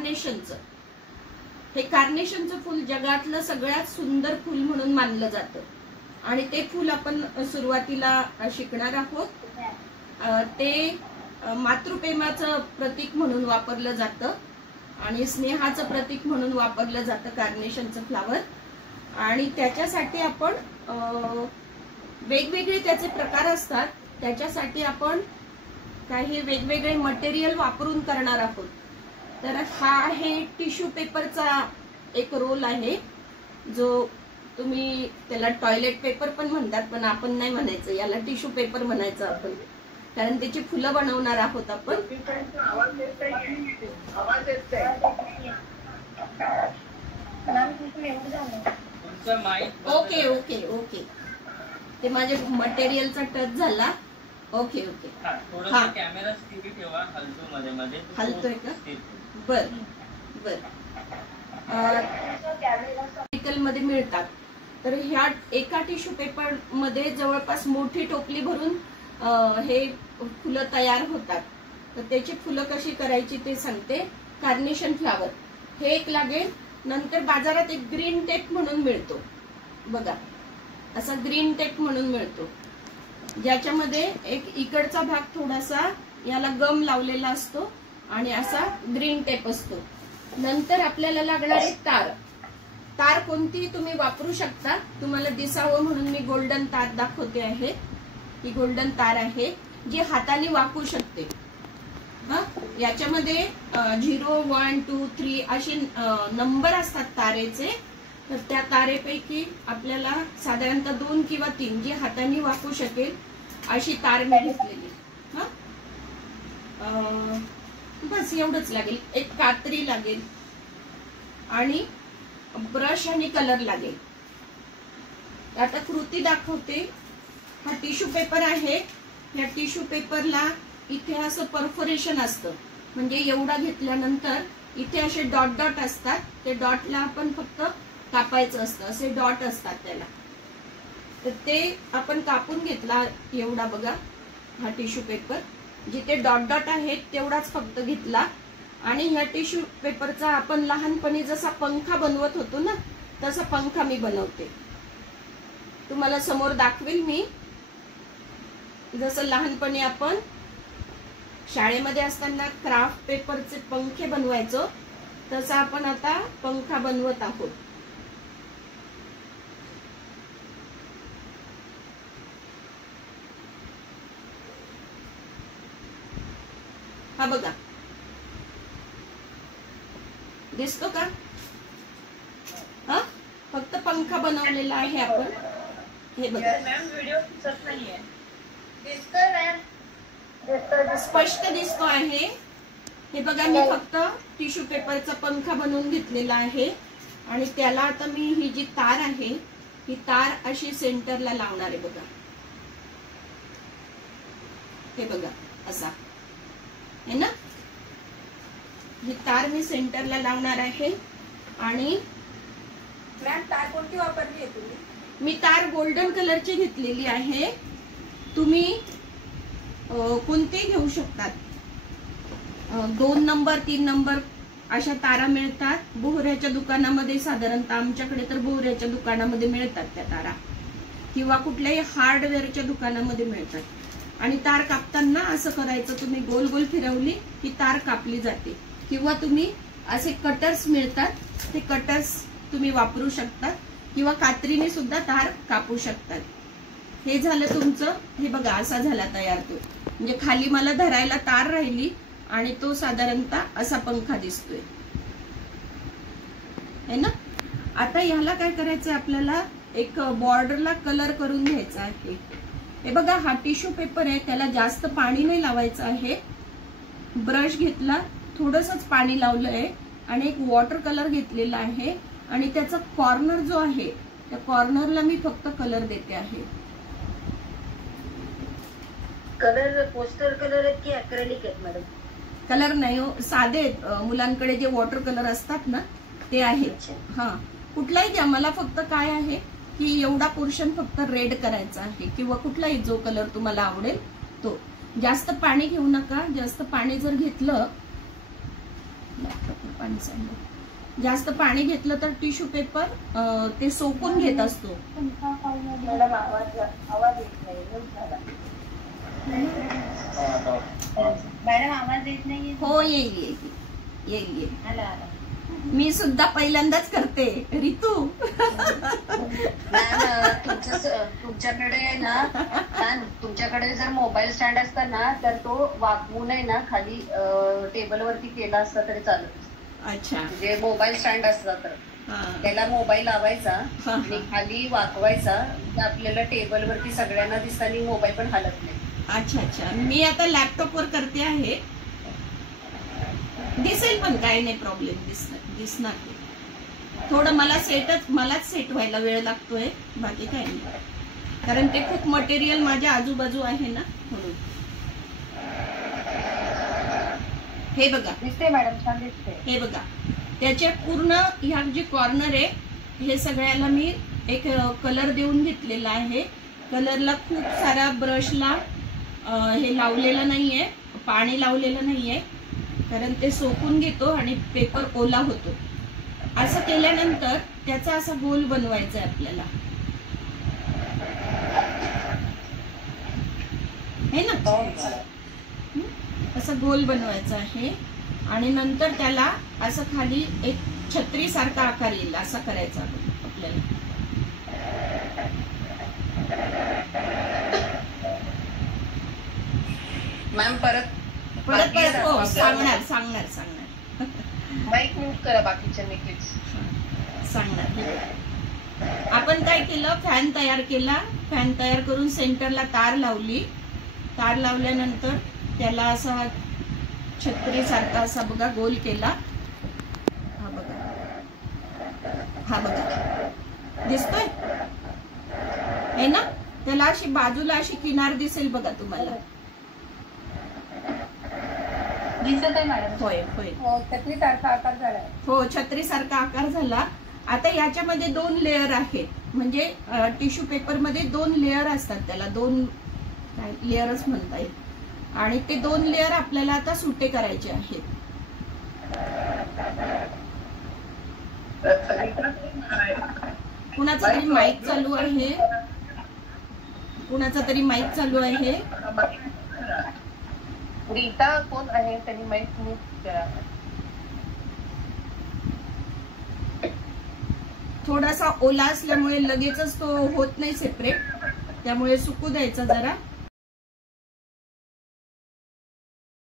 कार्नेशनचं. हे कार्नेशनचं फूल जगातलं सगळ्यात सुंदर फूल म्हणून मानलं जातं आणि ते फूल आपण सुरुवातीला शिकणार आहोत. ते मातृप्रेमाचं प्रतीक म्हणून वापरलं जातं आणि स्नेहाचं प्रतीक म्हणून वापरलं जातं कार्नेशनचं फ्लावर. आणि त्याच्यासाठी आपण वेगवेगळे त्याचे प्रकार असतात. त्याच्यासाठी आपण काही वेगवेगळे मटेरियल वापरून करणार आहोत. तर हा आहे टिश्यू पेपरचा एक रोल आहे, जो तुम्ही त्याला टॉयलेट पेपर पण म्हणतात, पण आपण नाही म्हणायचं, याला टिश्यू पेपर म्हणायचं आपण, कारण त्याची फुलं बनवणार आहोत आपण. ओके ओके ओके, ते माझ्या मटेरियलचा टच झाला. ओके ओके, हा कॅमेरा स्थिती ठेवा, हलतो मध्ये मध्ये. हलतोय का? बर बर. मध्ये मिळतात. तर ह्या एका टिश्यू पेपर मध्ये जवळपास मोठी टोपली भरून हे फुलं तयार होतात. तर त्याची फुलं कशी करायची ते सांगते. कार्नेशन फ्लावर हे एक लागेल. नंतर बाजारात एक ग्रीन टेप म्हणून मिळतो बघा, असा ग्रीन टेप म्हणून मिळतो, ज्याच्यामध्ये एक इकडचा भाग थोडासा याला गम लावलेला असतो आणि असा ग्रीन टेप असतो. नंतर आपल्याला लागणारे तार. तार कोणती तुम्ही वापरू शकता. तुम्हाला दिसावं म्हणून मी गोल्डन तार दाखवते आहे. ही गोल्डन तार आहे जी हाताने वाकू शकते. याच्यामध्ये 0, 1, 2, 3 असे नंबर असतात तारेचे. तर त्या तारेपैकी आपल्याला साधारणतः 2 किंवा 3 जी हाताने वाकू शकेल अशी तार मी घेतलेली. बस एवढंच लागेल. एक कात्री लागेल आणि ब्रश आणि कलर लागेल. आता कृती दाखवते. हा टिश्यू पेपर आहे. या टिश्यू पेपरला इथे असं परफोरेशन असतं, म्हणजे एवढा घेतल्यानंतर इथे असे डॉट डॉट असतात. ते डॉटला आपण फक्त कापायचं असतं, असे डॉट असतात त्याला. तर ते आपण कापून घेतला एवढा बघा. हा टिश्यू पेपर जिथे डॉट डॉट आहेत तेवढाच फक्त घेतला. आणि ह्या टिश्यू पेपरचा आपण लहानपणी जसा पंखा बनवत होतो ना, तसा पंखा मी बनवते. तुम्हाला समोर दाखवेल मी. जसं लहानपणी आपण शाळेमध्ये असताना क्राफ्ट पेपरचे पंखे बनवायचो, तसा आपण आता पंखा बनवत आहोत. हा बघा, दिसतो का? फक्त पंखा बनवलेला आहे आपण. हे बघा, स्पष्ट दिसतो आहे. हे बघा, मी फक्त टिश्यू पेपरचा पंखा बनवून घेतलेला आहे. आणि त्याला आता मी ही जी तार आहे, ही तार अशी सेंटरला लावणार आहे बघा. हे बघा, असा है ना. ही तार मी सेंटरला लावणार आहे. आणि मॅम तार कोणती वापरली आहे तुम्ही? मी तार गोल्डन कलरची घेतलेली आहे. तुम्ही कोणते घेऊ शकतात. 2 नंबर 3 नंबर अशा तारा मिळतात बोहऱ्याच्या दुकानामध्ये. साधारणतः आमच्याकडे तर बोहऱ्याच्या दुकानामध्ये मिळतात त्या तारा, किंवा कुठल्याही हार्डवेअरच्या दुकानामध्ये मिळतात. आणि तार कापताना असं करायचं, तुम्ही गोल गोल फिरवली की तार कापली जाते. किंवा तुम्ही असे कटर्स मिळतात, ते कटर्स तुम्ही वापरू शकता, किंवा कात्रीने सुद्धा तार कापू शकतात. हे झालं तुमचं. हे बघा, असा झाला तयार तो. म्हणजे खाली मला धरायला तार राहिली आणि तो साधारणतः असा पंखा दिसतोय है ना. आता ह्याला काय करायचं, आपल्याला एक बॉर्डरला कलर करून घ्यायचा आहे. हे बघा, हा टिश्यू पेपर आहे, त्याला जास्त पाणी नाही लावायचं आहे. ब्रश घेतला, थोडंसंच पाणी लावलंय आणि एक वॉटर कलर घेतलेला आहे. आणि त्याचा कॉर्नर जो आहे, त्या कॉर्नरला मी फक्त कलर देते आहे. कलर पोस्टर कलर आहेत की ॲक्रेलिक आहेत मॅडम? कलर नाही हो, साधे मुलांकडे जे वॉटर कलर असतात ना ते आहेत. हा, कुठलाही द्या. मला फक्त काय आहे की एवढा पोर्शन फक्त रेड करायचा आहे, किंवा कुठलाही जो कलर तुम्हाला आवडेल तो. जास्त पाणी घेऊ नका. जास्त पाणी जर घेतलं पाणी सांडलं. जास्त पाणी घेतलं तर टिश्यू पेपर ते सोकून घेत असतो. मॅडम आवाज येत नाही. मॅडम आवाज येत नाही. हो येईल येईल येईल येईल. आला आला. मी सुद्धा पहिल्यांदाच करते रितू. तुमच्याकडे ना तुमच्याकडे जर मोबाईल स्टँड असता ना तर तो वाकवून आहे ना खाली टेबलवरती केला असता तरी चालत. अच्छा. म्हणजे मोबाईल स्टँड असला तर त्याला मोबाईल लावायचा आणि खाली वाकवायचा, आपल्याला टेबलवरती सगळ्यांना दिसता आणि मोबाईल पण हालत नाही. अच्छा अच्छा. मी आता लॅपटॉप वर करते आहे. दिसेल पण काही नाही प्रॉब्लेम. दिसणार थोडं मलाच सेट व्हायला वेळ लागतोय, बाकी काही नाही. कारण ते खूप मटेरियल माझ्या आजूबाजू आहे ना म्हणून. हे बघा दिसते मॅडम, छान दिसते. हे बघा त्याचे पूर्ण ह्या जे कॉर्नर आहे हे सगळ्याला मी एक कलर देऊन घेतलेला आहे. कलरला खूप सारा ब्रशला हे लावलेलं नाहीये, पाणी लावलेलं नाहीये, कारण ते सोकून घेतो आणि पेपर ओला होतो. असं केल्यानंतर त्याचा असा गोल बनवायचा आहे आपल्याला, है ना. असं गोल बनवायचं आहे आणि नंतर त्याला असं खाली एक छत्री सारखा आकार येईल असा करायचा आपल्याला. मॅम परत हो सांगणार माईक म्यूट करा. बाकीच्या निकलेस सांगणार. आपण काय केलं, फॅन तयार केला. फॅन तयार करून सेंटरला तार लावली. तार लावल्यानंतर त्याला असा छत्री सारखा असा बघा गोल केला. हा बघा दिसतोय है ना. त्याला अशी बाजूला अशी किनार दिसेल बघा तुम्हाला. दिसत आहे मॅडम. होय होय. छत्री सारखा आकार झाला. हो छत्री सारखा आकार झाला. आता याच्यामध्ये 2 लेअर आहेत, म्हणजे टिश्यू पेपर मध्ये 2 लेअर असतात, त्याला 2 लेअरच म्हणता येईल. आणि ते 2 लेअर आपल्याला आता सुटे करायचे आहेत. कुणाचा तरी माईक चालू आहे, कुणाचा तरी माईक चालू आहे. रीता कोण आहे, त्यांनी माईक म्यूट करा. थोडासा ओला असल्यामुळे लगेचच तो होत नाही सेपरेट, त्यामुळे सुकू द्यायचा जरा.